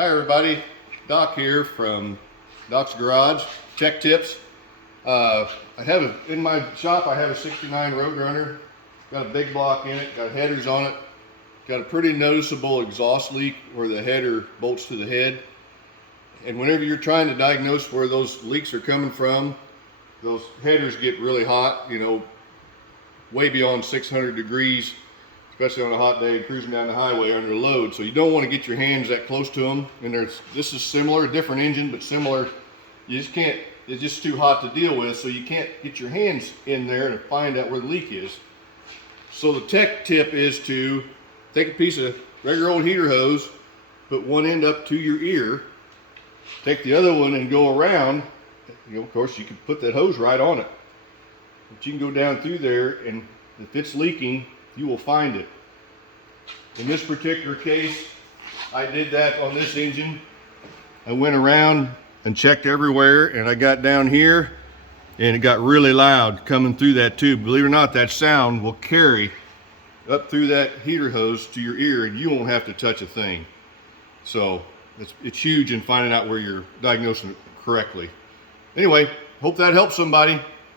Hi everybody, Doc here from Doc's Garage. Tech tips. In my shop I have a 69 Roadrunner. Got a big block in it, got headers on it. Got a pretty noticeable exhaust leak where the header bolts to the head. And whenever you're trying to diagnose where those leaks are coming from, those headers get really hot, you know, way beyond 600 degrees, especially on a hot day cruising down the highway under load. So you don't want to get your hands that close to them. And this is similar, a different engine, but similar. You just can't, it's just too hot to deal with, so you can't get your hands in there and find out where the leak is. So the tech tip is to take a piece of regular old heater hose, put one end up to your ear, take the other one and go around. You know, of course, you can put that hose right on it. But you can go down through there, and if it's leaking, you will find it. In this particular case, I did that on this engine. I went around and checked everywhere, and I got down here, and it got really loud coming through that tube. Believe it or not, that sound will carry up through that heater hose to your ear, and you won't have to touch a thing. So it's huge in finding out where you're diagnosing it correctly. Anyway, hope that helps somebody.